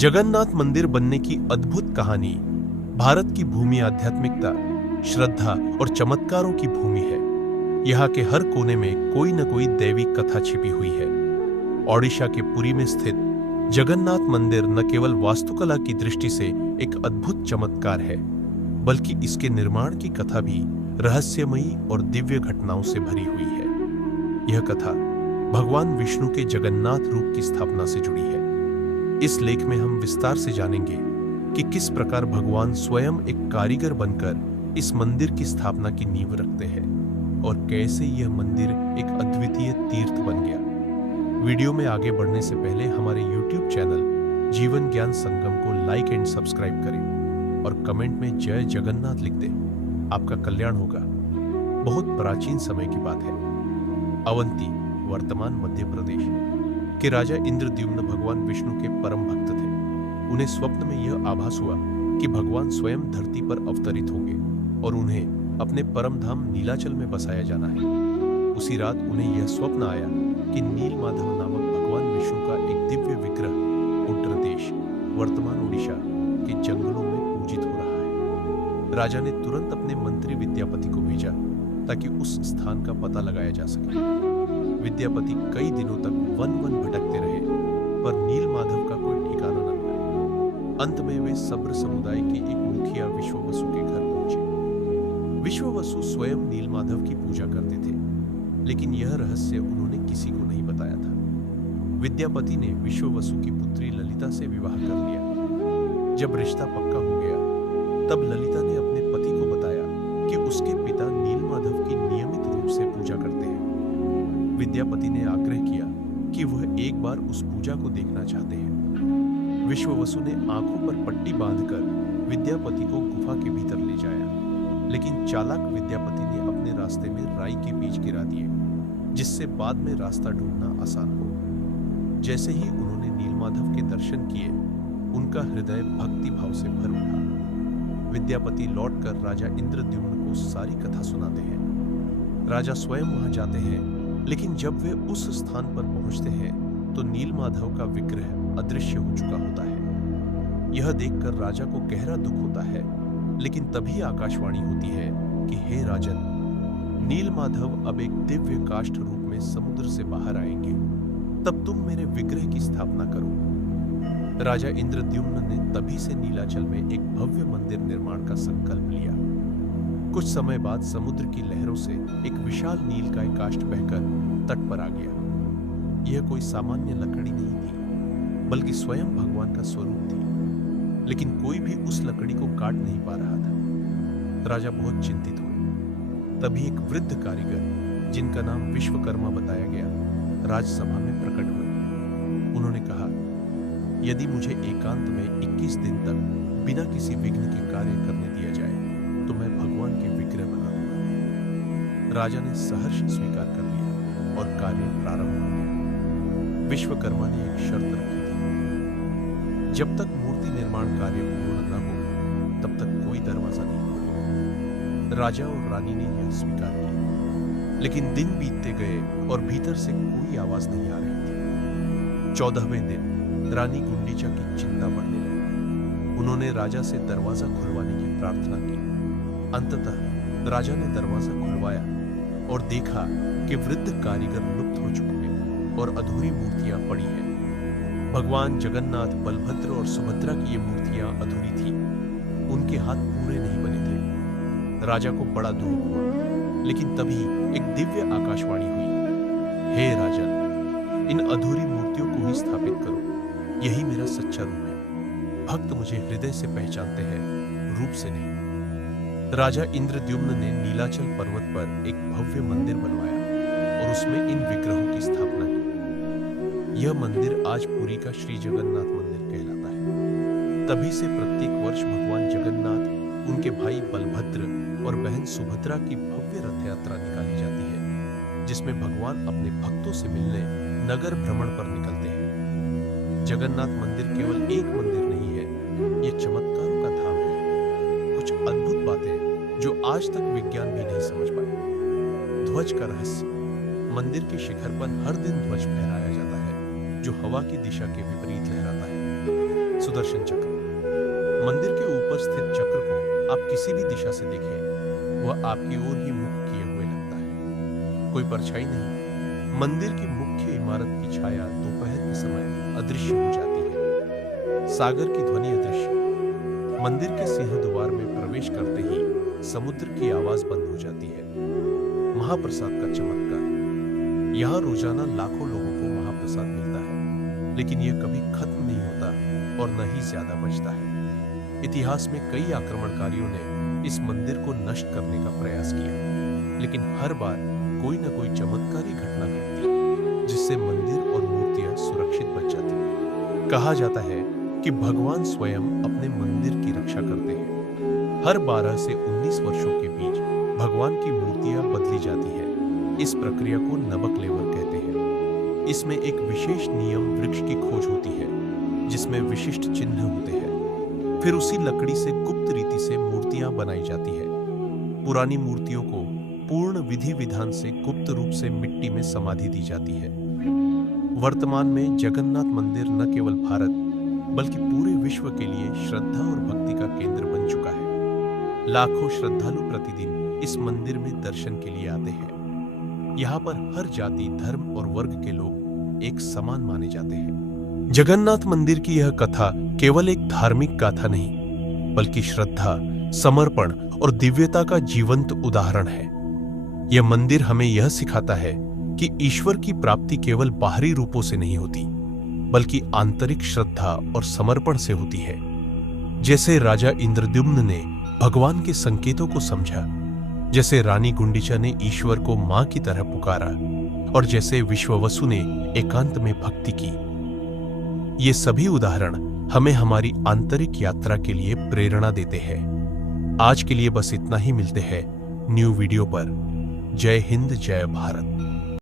जगन्नाथ मंदिर बनने की अद्भुत कहानी भारत की भूमि आध्यात्मिकता, श्रद्धा और चमत्कारों की भूमि है। यहाँ के हर कोने में कोई न कोई दैवी कथा छिपी हुई है। ओडिशा के पुरी में स्थित जगन्नाथ मंदिर न केवल वास्तुकला की दृष्टि से एक अद्भुत चमत्कार है, बल्कि इसके निर्माण की कथा भी रहस्यमयी और दिव्य घटनाओं से भरी हुई है। यह कथा भगवान विष्णु के जगन्नाथ रूप की स्थापना से जुड़ी है। इस लेख में हम विस्तार से जानेंगे कि किस प्रकार भगवान स्वयं एक कारीगर बनकर इस मंदिर की स्थापना की नींव रखते हैं और कैसे यह मंदिर एक अद्वितीय तीर्थ बन गया। वीडियो में आगे बढ़ने से पहले हमारे YouTube चैनल जीवन ज्ञान संगम को लाइक एंड सब्सक्राइब करें और कमेंट में जय जगन्नाथ लिख दें। आपका कल्याण होगा। बहुत प्राचीन समय की बात है। अवंती, वर्तमान मध्य प्रदेश के राजा इंद्रद्युम्न भगवान विष्णु के परम भक्त थे। उन्हें स्वप्न में यह आभास हुआ कि भगवान स्वयं धरती पर अवतरित होंगे और उन्हें अपने परम धाम नीलाचल में बसाया जाना है। उसी रात उन्हें यह स्वप्न आया कि नीलमाधव नामक भगवान विष्णु का एक दिव्य विग्रह उत्तर देश, वर्तमान ओडिशा के जंगलों में पूजित हो रहा है। राजा ने तुरंत अपने मंत्री विद्यापति को भेजा ताकि उस स्थान का पता लगाया जा सके। विद्यापति कई दिनों तक वन वन भटकते रहे, पर नीलमाधव का कोई ठिकाना न मिला। अंत में वे सब्र समुदाय के एक मुखिया विश्ववसु के घर पहुंचे। विश्ववसु स्वयं नीलमाधव की पूजा करते थे, लेकिन यह रहस्य उन्होंने किसी को नहीं बताया था। विद्यापति ने विश्ववसु की पुत्री ललिता से विवाह कर लिया। जब रिश्ता पक्का हो गया, तब ललिता ने अपने पति को बताया कि उसके पिता नीलमाधव की नियमित रूप से पूजा करते हैं। विद्यापति ने आग्रह किया कि वह एक बार उस पूजा को देखना चाहते हैं। विश्ववसु ने आंखों पर पट्टी बांधकर विद्यापति को गुफा के भीतर ले जाया, लेकिन चालाक विद्यापति ने अपने रास्ते में राई के बीज गिरा दिए, जिससे बाद में रास्ता ढूंढना आसान हो। जैसे ही उन्होंने नीलमाधव के दर्शन किए, उनका हृदय भक्ति भाव से भर उठा। विद्यापति लौटकर राजा इंद्रद्युम्न को सारी कथा सुनाते हैं। राजा स्वयं वहां जाते हैं, लेकिन जब वे उस स्थान पर पहुंचते हैं तो नीलमाधव का विग्रह अदृश्य हो चुका होता है। यह देखकर राजा को गहरा दुख होता है, लेकिन तभी आकाशवाणी होती है कि हे राजन, नीलमाधव अब एक दिव्य काष्ठ रूप में समुद्र से बाहर आएंगे, तब तुम मेरे विग्रह की स्थापना करो। राजा इंद्रद्युम्न ने तभी से नीलाचल में एक भव्य मंदिर निर्माण का संकल्प लिया। कुछ समय बाद समुद्र की लहरों से एक विशाल नीलगाय काष्ठ बहकर तट पर आ गया। यह कोई सामान्य लकड़ी नहीं थी, बल्कि स्वयं भगवान का स्वरूप थी, लेकिन कोई भी उस लकड़ी को काट नहीं पा रहा था। राजा बहुत चिंतित हुए। तभी एक वृद्ध कारीगर, जिनका नाम विश्वकर्मा बताया गया, राजसभा में प्रकट हुए। उन्होंने कहा, यदि मुझे एकांत में 21 दिन तक बिना किसी विघ्न के कार्य करने दिया जाए तो मैं भगवान के विग्रह बना दूंगा। राजा ने सहर्ष स्वीकार कर लिया और कार्य प्रारंभ हो गया। विश्वकर्मा ने एक शर्त रखी थी, जब तक मूर्ति निर्माण कार्य पूर्ण न हो तब तक कोई दरवाजा नहीं खोलेगा। राजा और रानी ने यह स्वीकार किया, लेकिन दिन बीतते गए और भीतर से कोई आवाज नहीं आ रही थी। 14वें दिन रानी गुंडीचा की चिंता बढ़ने लगी। उन्होंने राजा से दरवाजा खुलवाने की प्रार्थना की। अंततः राजा ने दरवाजा खुलवाया और देखा कि वृद्ध कारीगर लुप्त हो चुके हैं और अधूरी मूर्तियां पड़ी हैं। भगवान जगन्नाथ, बलभद्र और सुभद्रा की ये मूर्तियां अधूरी थी। उनके हाथ पूरे नहीं बने थे। राजा को बड़ा दुख हुआ, लेकिन तभी एक दिव्य आकाशवाणी हुई, हे राजन, इन अधूरी मूर्तियों को ही स्थापित करो। यही मेरा सच्चा रूप है। भक्त मुझे हृदय से पहचानते हैं, रूप से नहीं। राजा इंद्रद्युम्न ने नीलाचल पर्वत पर एक भव्य मंदिर बनवाया और उसमें इन विग्रहों की स्थापना की। यह मंदिर आज पुरी का श्री जगन्नाथ मंदिर कहलाता है। तभी से प्रत्येक वर्ष भगवान जगन्नाथ, उनके भाई बलभद्र और बहन सुभद्रा की भव्य रथ यात्रा निकाली जाती है, जिसमें भगवान अपने भक्तों से मिलने नगर भ्रमण पर निकलते हैं। जगन्नाथ मंदिर केवल एक मंदिर नहीं है, यह चमत्कारों का धाम है। कुछ अद्भुत बातें जो आज तक विज्ञान भी नहीं समझ पाया। ध्वज का रहस्य, मंदिर के शिखर पर हर दिन ध्वज फहराया जाता है, जो हवा की दिशा के विपरीत लहराता है। सुदर्शन चक्र। मंदिर के ऊपर स्थित चक्र को आप किसी भी दिशा से देखें, वह आपकी ओर ही मुख किए हुए लगता है। कोई परछाई नहीं। मंदिर की मुख्य इमारत की छाया दोपहर के समय अदृश्य हो जाती है। सागर की ध्वनि अदृश्य। मंदिर के सिंह द्वार में प्रवेश करते ही समुद्र की आवाज बंद हो जाती है। महाप्रसाद का चमत्कार। यहाँ रोजाना लाखों लोगों को महाप्रसाद मिलता है, लेकिन यह कभी खत्म नहीं होता और न ही ज्यादा बचता है। इतिहास में कई आक्रमणकारियों ने इस मंदिर को नष्ट करने का प्रयास किया, लेकिन हर बार कोई न कोई चमत्कारी घटना घटती, जिससे मंदिर और मूर्तियां सुरक्षित बच जाती। कहा जाता है कि भगवान स्वयं अपने मंदिर की रक्षा करते हैं। हर 12 से 19 वर्षों के बीच भगवान की मूर्तियां बदली जाती है। इस प्रक्रिया को नबक लेवर कहते हैं। इसमें एक विशेष नियम वृक्ष की खोज होती है, जिसमें विशिष्ट चिन्ह होते हैं। फिर उसी लकड़ी से गुप्त रीति से मूर्तियां बनाई जाती है। पुरानी मूर्तियों को पूर्ण विधि विधान से गुप्त रूप से मिट्टी में समाधि दी जाती है। वर्तमान में जगन्नाथ मंदिर न केवल भारत बल्कि पूरे विश्व के लिए श्रद्धा और भक्ति का केंद्र बन चुका है। लाखों श्रद्धालु प्रतिदिन इस मंदिर में दर्शन के लिए आते हैं। यहाँ पर हर जाति, धर्म और वर्ग के लोग एक समान माने जाते हैं। जगन्नाथ मंदिर की यह कथा केवल एक धार्मिक गाथा नहीं, बल्कि श्रद्धा, समर्पण और दिव्यता का जीवंत उदाहरण है। यह मंदिर हमें यह सिखाता है कि ईश्वर की प्राप्ति केवल बाहरी रूपों से नहीं होती, बल्कि आंतरिक श्रद्धा और समर्पण से होती है। जैसे राजा इंद्रद्युम्न ने भगवान के संकेतों को समझा, जैसे रानी गुंडीचा ने ईश्वर को मां की तरह पुकारा, और जैसे विश्ववसु ने एकांत में भक्ति की। ये सभी उदाहरण हमें हमारी आंतरिक यात्रा के लिए प्रेरणा देते हैं। आज के लिए बस इतना ही। मिलते हैं न्यू वीडियो पर। जय हिंद, जय भारत।